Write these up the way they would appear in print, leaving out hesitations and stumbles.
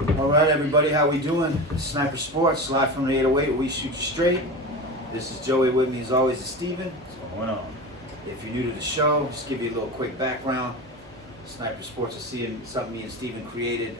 All right, everybody, how we doing? Sniper Sports, live from the 808, we shoot you straight. This is Joey, with me as always is Steven. What's going on? If you're new to the show, just give you a little quick background. Sniper Sports is something me and Steven created.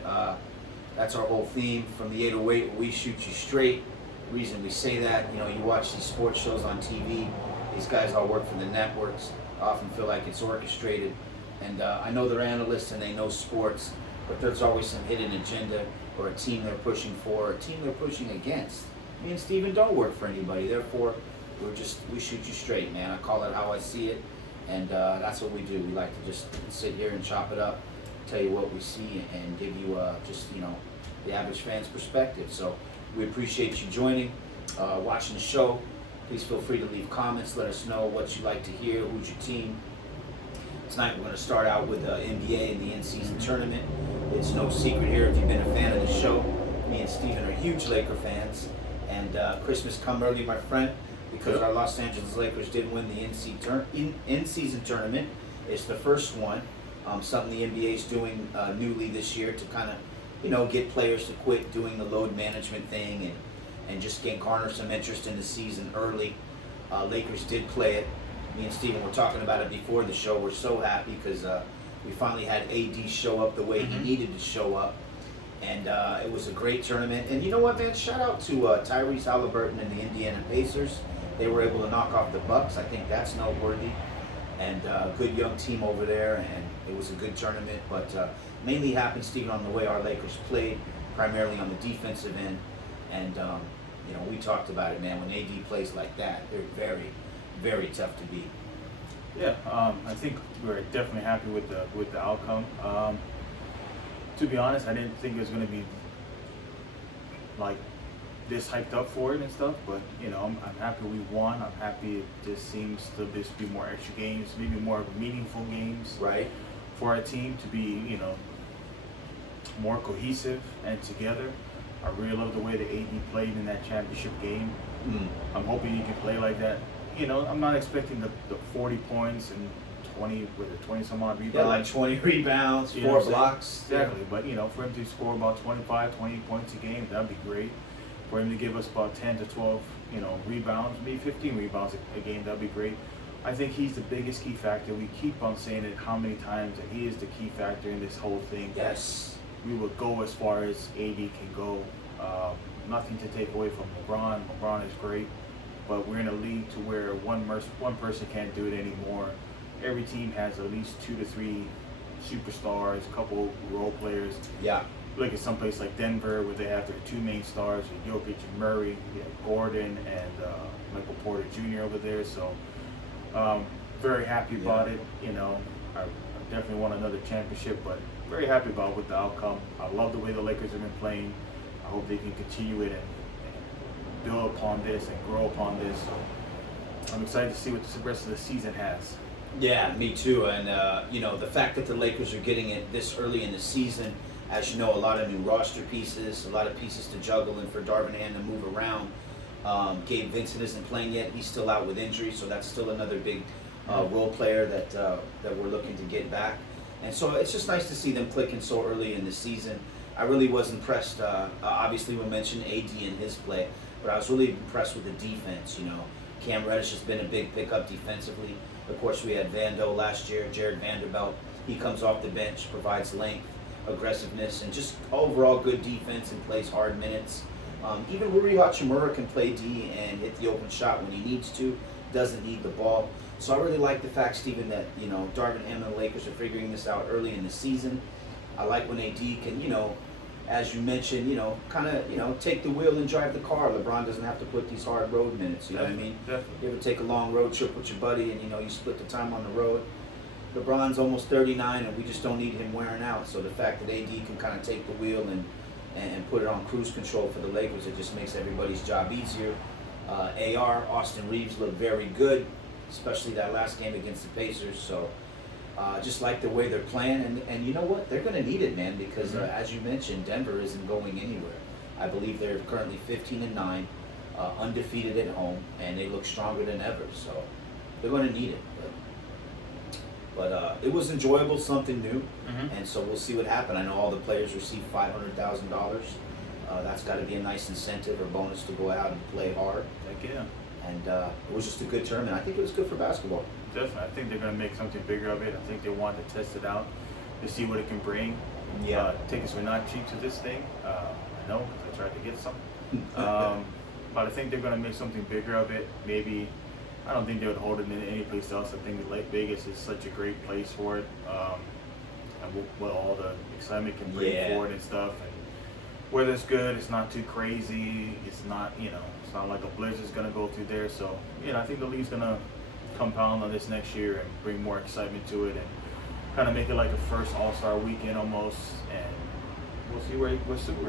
That's our whole theme from the 808, we shoot you straight. The reason we say that, you watch these sports shows on TV. These guys all work for the networks. I often feel like it's orchestrated. And I know they're analysts and they know sports, but there's always some hidden agenda or a team they're pushing for, or a team they're pushing against. Me and Steven don't work for anybody, therefore we shoot you straight, man. I call it how I see it, and that's what we do. We like to just sit here and chop it up, tell you what we see, and give you the average fan's perspective. So we appreciate you joining, watching the show. Please feel free to leave comments, let us know what you like to hear, who's your team. Tonight we're going to start out with NBA and the in-season tournament. It's no secret here, if you've been a fan of the show, me and Steven are huge Laker fans. And Christmas come early, my friend, because our Los Angeles Lakers did win the in-season tournament. It's the first one, something the NBA is doing newly this year to kind of, get players to quit doing the load management thing and just garner some interest in the season early. Lakers did play it. Me and Steven were talking about it before the show. We're so happy because we finally had AD show up the way he needed to show up. And it was a great tournament. And you know what, man? Shout out to Tyrese Halliburton and the Indiana Pacers. They were able to knock off the Bucks. I think that's noteworthy. And good young team over there. And it was a good tournament. But mainly happened, Steven, on the way our Lakers played, primarily on the defensive end. And, we talked about it, man. When AD plays like that, they're very, very tough to beat. Yeah, I think we're definitely happy with the outcome. To be honest, I didn't think it was going to be like this hyped up for it and stuff, but I'm happy we won. I'm happy it just seems to just be more extra games, maybe more meaningful games, right, for our team to be more cohesive and together. I really love the way that AD played in that championship game. I'm hoping he can play like that. I'm not expecting the 40 points and 20 some odd rebounds. Yeah, like 20 rebounds, 4 blocks. Exactly, but for him to score about 25, 20 points a game, that'd be great. For him to give us about 10 to 12, rebounds, maybe 15 rebounds a game, that'd be great. I think he's the biggest key factor. We keep on saying it how many times that he is the key factor in this whole thing. Yes. We will go as far as AD can go. Nothing to take away from LeBron. LeBron is great, but we're in a league to where one person can't do it anymore. Every team has at least 2 to 3 superstars, a couple role players. Yeah. Look at someplace like Denver where they have their 2 main stars, with Jokic and Murray, Gordon and Michael Porter Jr. over there. So very happy about it. I definitely want another championship, but very happy about with the outcome. I love the way the Lakers have been playing. I hope they can continue it and build upon this and grow upon this. So I'm excited to see what the rest of the season has. Yeah, me too. And, the fact that the Lakers are getting it this early in the season, as you know, a lot of new roster pieces, a lot of pieces to juggle, and for Darvin Ham to move around. Gabe Vincent isn't playing yet. He's still out with injury, so that's still another big role player that we're looking to get back. And so it's just nice to see them clicking so early in the season. I really was impressed. Obviously, we mentioned AD and his play, but I was really impressed with the defense. Cam Reddish has been a big pickup defensively. Of course, we had Vando last year, Jared Vanderbilt. He comes off the bench, provides length, aggressiveness, and just overall good defense and plays hard minutes. Even Rui Hachimura can play D and hit the open shot when he needs to, doesn't need the ball. So I really like the fact, Steven, that, Darvin Ham and the Lakers are figuring this out early in the season. I like when AD can, as you mentioned, take the wheel and drive the car. LeBron doesn't have to put these hard road minutes, you know what I mean? Definitely. You ever take a long road trip with your buddy and, you split the time on the road? LeBron's almost 39 and we just don't need him wearing out. So the fact that AD can kind of take the wheel and put it on cruise control for the Lakers, it just makes everybody's job easier. Austin Reeves looked very good, especially that last game against the Pacers. So just like the way they're playing. And you know what? They're going to need it, man, because as you mentioned, Denver isn't going anywhere. I believe they're currently 15-9, undefeated at home, and they look stronger than ever. So they're going to need it. But But it was enjoyable, something new, Mhm. and so we'll see what happens. I know all the players receive $500,000. That's got to be a nice incentive or bonus to go out and play hard. Heck yeah. And it was just a good tournament. I think it was good for basketball. Definitely. I think they're going to make something bigger of it. I think they want to test it out to see what it can bring. Yeah. Tickets were not cheap to this thing. I know because I tried to get some. But I think they're going to make something bigger of it. Maybe, I don't think they would hold it in any place else. I think Las Vegas is such a great place for it. And what all the excitement can bring Yeah. for it and stuff. And weather's good. It's not too crazy. It's not, it's not like a blizzard's going to go through there. So, I think the league's going to compound on this next year and bring more excitement to it and kind of make it like a first All-Star weekend almost. And we'll see where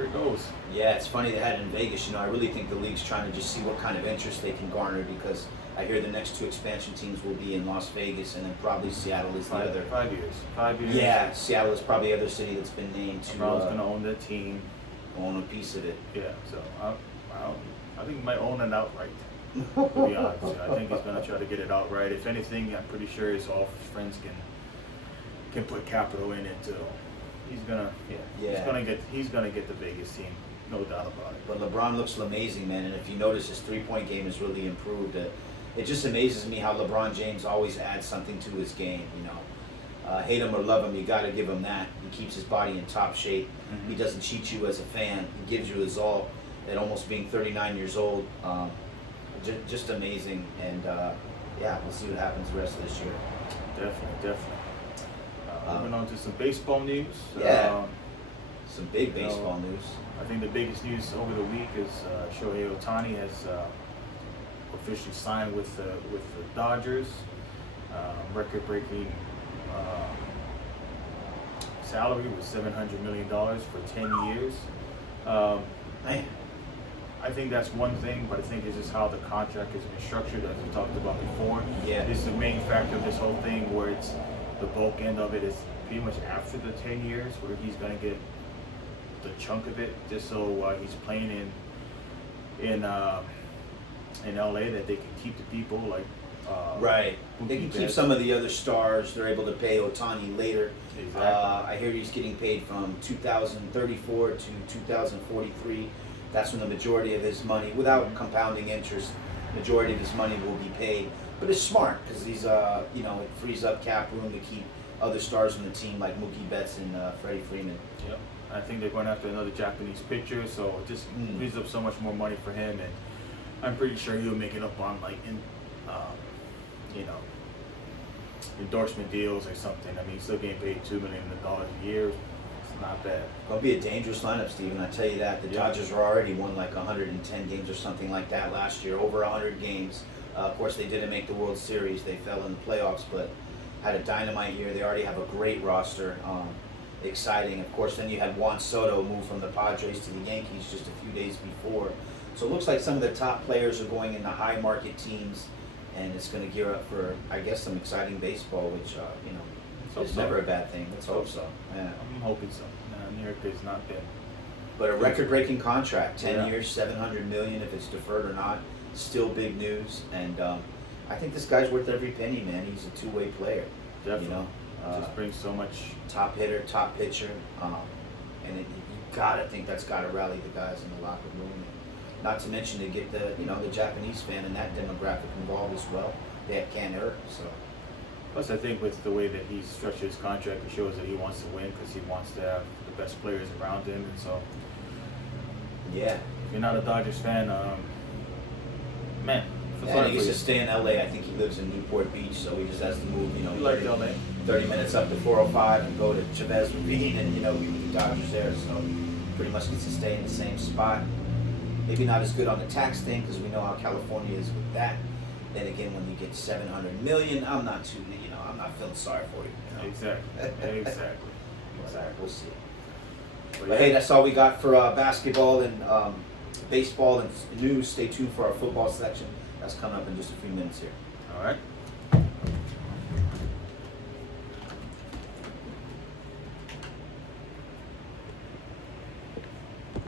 it goes. Yeah, it's funny they had it in Vegas. I really think the league's trying to just see what kind of interest they can garner, because I hear the next two expansion teams will be in Las Vegas, and then probably Seattle is the other. 5 years. 5 years. Yeah, Seattle is probably the other city that's been named to LeBron's going to own the team. own a piece of it. Yeah, so I think he might own it outright. To be honest, I think he's going to try to get it outright. If anything, I'm pretty sure his office friends can put capital in it too. He's gonna he's gonna get the Vegas team, no doubt about it. But LeBron looks amazing, man, and if you notice, his three-point game has really improved. It just amazes me how LeBron James always adds something to his game. Hate him or love him, you got to give him that. He keeps his body in top shape. Mhm. He doesn't cheat you as a fan. He gives you his all at almost being 39 years old. Just amazing, and yeah, we'll see what happens the rest of this year. Definitely. Moving on to some baseball news. Yeah. Some big baseball news. I think the biggest news over the week is Shohei Ohtani has officially signed with the Dodgers. Record-breaking salary was $700 million for 10 years. Man, I think that's one thing, but I think it's just how the contract has been structured, as we talked about before. Yeah. This is the main factor of this whole thing, where it's the bulk end of it is pretty much after the 10 years, where he's going to get the chunk of it, just so he's playing in LA, that they can keep the people like right. They can Mookie keep Betts. some of the other stars. They're able to pay Ohtani later. Exactly. I hear he's getting paid from 2034 to 2043. That's when the majority of his money, without compounding interest, majority of his money will be paid. But it's smart because he's, it frees up cap room to keep other stars on the team like Mookie Betts and Freddie Freeman. Yep. I think they're going after another Japanese pitcher, so it just frees up so much more money for him, and I'm pretty sure he'll make it up on endorsement deals or something. I mean, he's still getting paid $2 million a year. It's not bad. Gonna be a dangerous lineup, Steven. I tell you that. The Yeah. Dodgers were already won like 110 games or something like that last year, over 100 games. Of course, they didn't make the World Series. They fell in the playoffs, but had a dynamite year. They already have a great roster. Exciting. Of course, then you had Juan Soto move from the Padres to the Yankees just a few days before. So it looks like some of the top players are going into high market teams, and it's going to gear up for, I guess, some exciting baseball, which hope is so. never a bad thing. Let's hope so. Yeah. I'm hoping so. America's not been. But a record-breaking contract, 10 Yeah. years, $700 million. If it's deferred or not, still big news. And I think this guy's worth every penny, man. He's a two-way player. Definitely. Just brings so much. Top hitter, top pitcher, and you gotta think that's gotta rally the guys in the locker room. Not to mention to get the Japanese fan and that demographic involved as well. They have Can't Hurt, so. Plus, I think with the way that he's structured his contract, it shows that he wants to win because he wants to have the best players around him. And so, Yeah. if you're not a Dodgers fan, man, feel And sorry he for used you. to stay in LA. I think he lives in Newport Beach, so he just has to move, You like 30, LA? 30 minutes up to 405 and go to Chavez Ravine and, be with the Dodgers there. So pretty much gets to stay in the same spot. Maybe not as good on the tax thing because we know how California is with that. Then again, when you get 700 million, I'm not feeling sorry for you. Exactly. We'll see. But But hey, that's all we got for basketball and baseball and news. Stay tuned for our football section. That's coming up in just a few minutes here. all right.